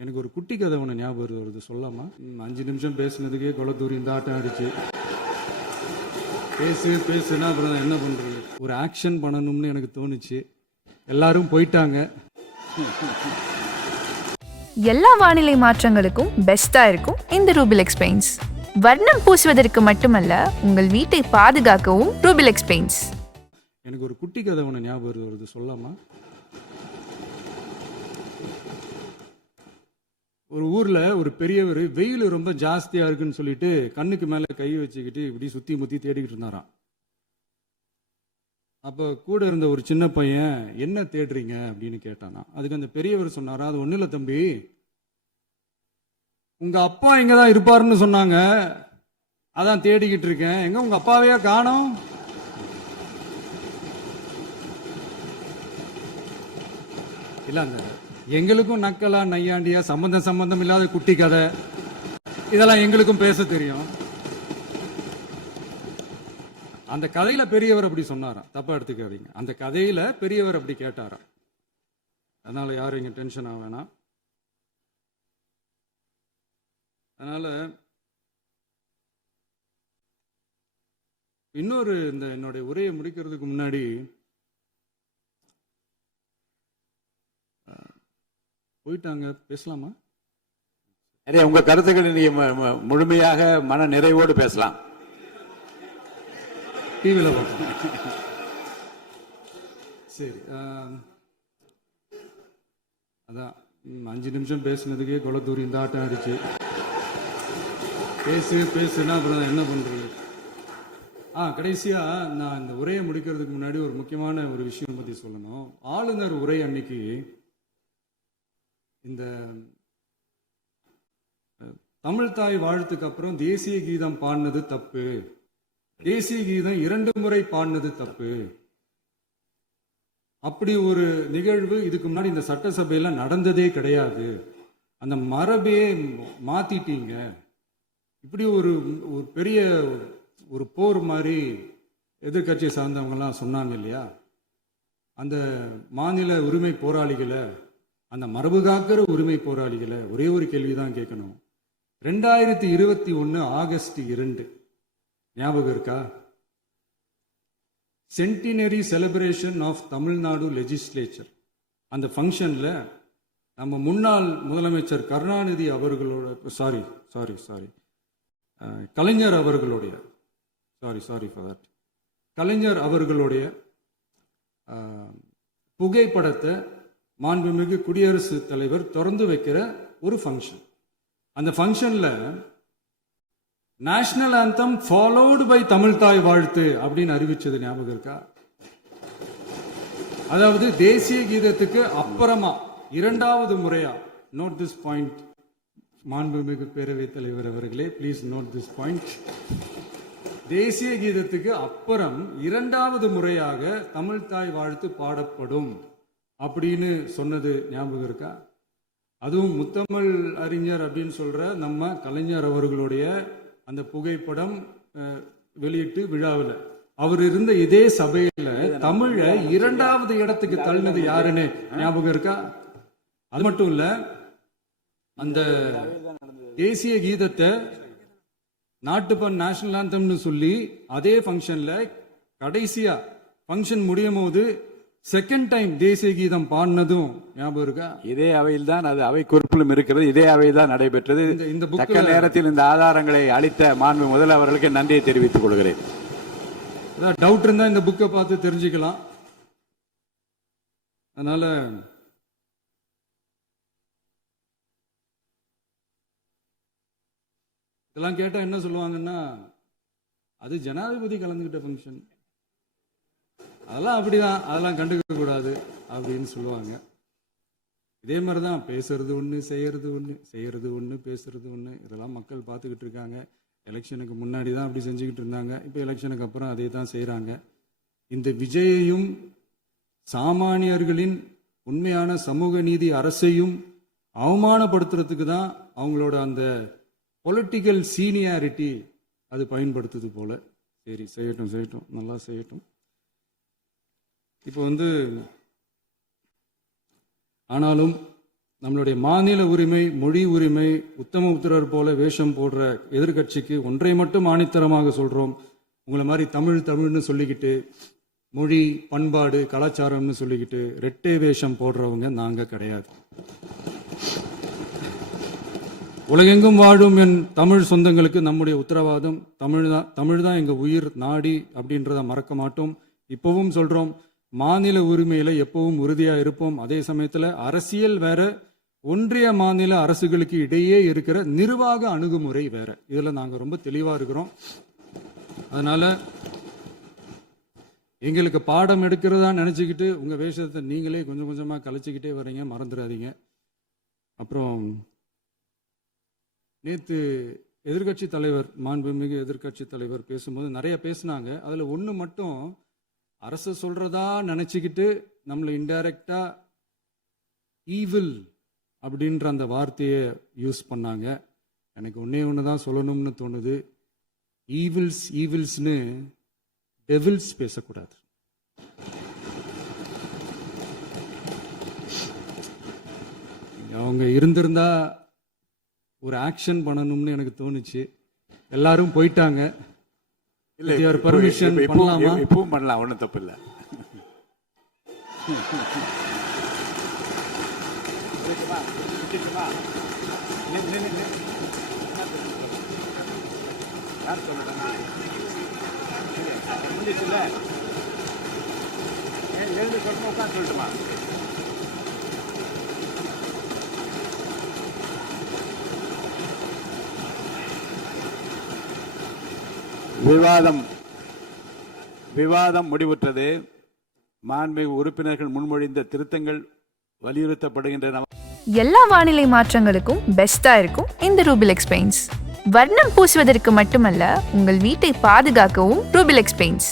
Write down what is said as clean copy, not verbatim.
எனக்கு ஒரு குட்டி கதை ஒன்று ஞாபகம் வருது, சொல்லாமா? 5 நிமிஷம் பேசுனதுக்கே கொலை தூரி இந்த ஆட்டம் அடிச்சு பேசுனா அப்புறம் என்ன பண்றது? ஒரு ஆக்ஷன் பண்ணணும்னு எனக்கு தோணுச்சு. எல்லாரும் போயிட்டாங்க. எல்லா வானிலை மாற்றங்களுக்கும் பெஸ்டா இருக்கும் இந்த ரூபிலெக்ஸ் பெயிண்ட்ஸ். வர்ணம் பூசுவதற்கு மட்டுமல்ல, உங்கள் வீட்டை பாதுகாக்கவும் ரூபிலெக்ஸ் பெயிண்ட்ஸ். எனக்கு ஒரு குட்டி கதை ஒன்று ஞாபகம் வருது, சொல்லாமா? ஒரு ஊர்ல ஒரு பெரியவர் வெயில் ரொம்ப ஜாஸ்தியா இருக்குன்னு சொல்லிட்டு கண்ணுக்கு மேல கை வச்சுக்கிட்டு இப்படி சுத்தி முத்தி தேடிக்கிட்டு இருந்தாராம். அப்ப கூட இருந்த ஒரு சின்ன பையன், என்ன தேடுறீங்க அப்படின்னு கேட்டானா. அதுக்கு அந்த பெரியவர் சொன்னாரா, அது ஒண்ணு இல்ல தம்பி, உங்க அப்பா இங்கதான் இருப்பாருன்னு சொன்னாங்க, அதான் தேடிக்கிட்டு இருக்கேன். எங்க உங்க அப்பாவையா காணோம்? இல்ல, அந்த எங்களுக்கும் நக்கலா நையாண்டியா சம்பந்தம் இல்லாத குட்டி கதை இதெல்லாம் எங்களுக்கும் பேச தெரியும். அந்த கதையில பெரியவர் அப்படி சொன்னாராம், தப்பா எடுத்துக்காதீங்க. அந்த கதையில பெரியவர் அப்படி கேட்டாராம். அதனால யாரும் இங்க டென்ஷன் ஆக வேணாம். அதனால இன்னொரு, இந்த என்னுடைய உரையை முடிக்கிறதுக்கு முன்னாடி போயிட்டாங்க, பேசலாமா? உங்க கருத்துக்களை நீங்க முழுமையாக மன நிறைவோடு பேசலாம். டிவியில் பார்ப்போம். சரி, அதான் 5 நிமிஷம் பேசுனதுக்கே கொலை தூரி இந்த ஆட்டம் அடிச்சு பேசுனா அப்புறம் என்ன பண்றது? கடைசியா நான் இந்த உரையை முடிக்கிறதுக்கு முன்னாடி ஒரு முக்கியமான ஒரு விஷயம் பத்தி சொல்லணும். ஆளுநர் உரை அன்னைக்கு இந்த தமிழ் தாய் வாழ்த்துக்கு அப்புறம் தேசிய கீதம் பாடினது தப்பு, தேசிய கீதம் 2 முறை பாடினது தப்பு, அப்படி ஒரு நிகழ்வு இதுக்கு முன்னாடி இந்த சட்டசபையில நடந்ததே கிடையாது, அந்த மரபையே மாத்திட்டீங்க, இப்படி ஒரு பெரிய ஒரு போர் மாதிரி எதிர்கட்சியை சார்ந்தவங்க எல்லாம் சொன்னாங்க இல்லையா? அந்த மாநில உரிமை போராளிகளை, அந்த மரபு காக்கிற உரிமை போராளிகளை ஒரே ஒரு கேள்விதான் கேட்கணும். 2021 ஆகஸ்ட் 2 ஞாபகம் இருக்கா? Centenary celebration of Tamil Nadu legislature. அந்த ஃபங்க்ஷன்ல நம்ம முன்னாள் முதலமைச்சர் கருணாநிதி அவர்களோட கலைஞர் அவர்களுடைய கலைஞர் அவர்களுடைய புகைப்படத்தை மாண்புமிகு குடியரசுத் தலைவர் திறந்து வைக்கிற ஒரு ஃபங்க்ஷன். அந்த ஃபங்க்ஷன்ல national anthem followed by Tamil Thai Vazhthu அப்படின்னு அறிவிச்சது ஞாபகம் இருக்கா? அதாவது தேசிய கீதத்துக்கு அப்புறமா 2வது முறையா, நோட் திஸ் பாயிண்ட் மாண்புமிகு பேரவைத் தலைவர் அவர்களே, பிளீஸ் நோட் திஸ் பாயிண்ட். தேசிய கீதத்துக்கு அப்புறம் 2வது முறையாக தமிழ் தாய் வாழ்த்து பாடப்படும் அப்படின்னு சொன்னது ஞாபகம் இருக்கா? அதுவும் முத்தமிழ் அறிஞர் அப்படின்னு சொல்ற நம்ம கலைஞர் அவர்களுடைய அந்த புகைப்படம் வெளியிட்டு விழாவில் அவர் இருந்த இதே சபையில தமிழ 2வது இடத்துக்கு தள்ளினது யாருன்னு ஞாபகம் இருக்கா? அது மட்டும் இல்ல, அந்த தேசிய கீதத்தை நாட்டுப்பண் நேஷனல் ஆந்தம்னு சொல்லி அதே ஃபங்க்ஷன்ல கடைசியா ஃபங்க்ஷன் முடியும் போது செகண்ட் டைம் தேசிய கீதம் பாடினதும் ஞாபகம் இருக்கா? இதே அவையில் தான், அது அவை குறிப்பிலும் இருக்கிறது, இதே அவையில் தான் நடைபெற்றது. இந்த தக்க நேரத்தில் இந்த ஆதாரங்களை அளித்த மாண்பு முதல்வர் அவர்களுக்கு நன்றியை தெரிவித்துக் கொள்கிறேன். டவுட் இருந்தா இந்த புக்கை பார்த்து தெரிஞ்சுக்கலாம். அதனால இதெல்லாம் கேட்டா என்ன சொல்லுவாங்கன்னா, அது ஜனாதிபதி கலந்துகிட்ட ஃபங்க்ஷன், அதெல்லாம் அப்படிதான், அதெல்லாம் கண்டுக்க கூடாது அப்படின்னு சொல்லுவாங்க. இதே மாதிரிதான் பேசுறது ஒண்ணு, செய்யறது ஒண்ணு, பேசுறது ஒண்ணு. இதெல்லாம் மக்கள் பார்த்துக்கிட்டு இருக்காங்க. எலெக்ஷனுக்கு முன்னாடி தான் அப்படி செஞ்சுக்கிட்டு இருந்தாங்க, இப்போ எலெக்ஷனுக்கு அப்புறம் அதே தான் செய்யறாங்க. இந்த விஜயையும் சாமானியர்களின் உண்மையான சமூக நீதி அரசையும் அவமானப்படுத்துறதுக்கு தான் அவங்களோட அந்த பொலிட்டிக்கல் சீனியாரிட்டி அது பயன்படுத்துது போல. சரி, செய்யட்டும், நல்லா செய்யட்டும். இப்போ ஆனாலும் நம்மளுடைய மாநில உரிமை, மொழி உரிமை, உத்தமபுத்திரர் போல வேஷம் போடுற எதிர்க்கட்சிக்கு ஒன்றை மட்டும் ஆணித்தரமாக சொல்றோம். உங்களை மாதிரி தமிழ்னு சொல்லிக்கிட்டு, மொழி, பண்பாடு, கலாச்சாரம்னு சொல்லிக்கிட்டு ரெட்டை வேஷம் போடுறவங்க நாங்க கிடையாது. உலகெங்கும் வாழும் என் தமிழ் சொந்தங்களுக்கு நம்முடைய உத்தரவாதம் தமிழ் தான் எங்க உயிர் நாடி அப்படின்றத மறக்க மாட்டோம். இப்பவும் சொல்றோம், மாநில உரிமையில எப்பவும் உறுதியா இருப்போம். அதே சமயத்துல அரசியல் வேற, ஒன்றிய மாநில அரசுகளுக்கு இடையே இருக்கிற நிர்வாக அணுகுமுறை வேற. இதுல நாங்க ரொம்ப தெளிவா இருக்கிறோம். அதனால எங்களுக்கு பாடம் எடுக்கிறதா நினைச்சுக்கிட்டு உங்க வேஷத்தை நீங்களே கொஞ்சம் கொஞ்சமா கலைச்சிக்கிட்டே வர்றீங்க, மறந்துடாதீங்க. அப்புறம் நேத்து எதிர்கட்சி தலைவர், மாண்புமிகு எதிர்கட்சி தலைவர் பேசும்போது நிறைய பேசினாங்க. அதுல ஒண்ணு மட்டும் அரசு சொல்றதா நினைச்சுக்கிட்டு நம்மளை இன்டைரக்டா ஈவில் அப்படின்ற அந்த வார்த்தையை யூஸ் பண்ணாங்க. எனக்கு ஒண்ணுதான் சொல்லணும்னு தோணுது. ஈவில்ஸ்னு டெவில்ஸ் பேசக்கூடாது. அவங்க இருந்திருந்தா ஒரு ஆக்ஷன் பண்ணணும்னு எனக்கு தோணுச்சு. எல்லாரும் போயிட்டாங்க. இல்ல, பர்மிஷன் பண்ணலாமா? இப்பவும் பண்ணலாம், ஒன்றும் தப்பு இல்லை. சொல்லட்டுமா? விவாதம் முடிவுற்றது. மாண்புமிகு உறுப்பினர்கள் முன்மொழிந்த திருத்தங்கள் வலியுறுத்தப்படுகின்றன. எல்லா வானிலை மாற்றங்களுக்கும் பெஸ்டா இருக்கும் இந்த ரூபிலெக்ஸ் பெயிண்ட்ஸ். வர்ணம் பூசுவதற்கு மட்டுமல்ல, உங்கள் வீட்டை பாதுகாக்கவும் ரூபிலெக்ஸ் பெயிண்ட்ஸ்.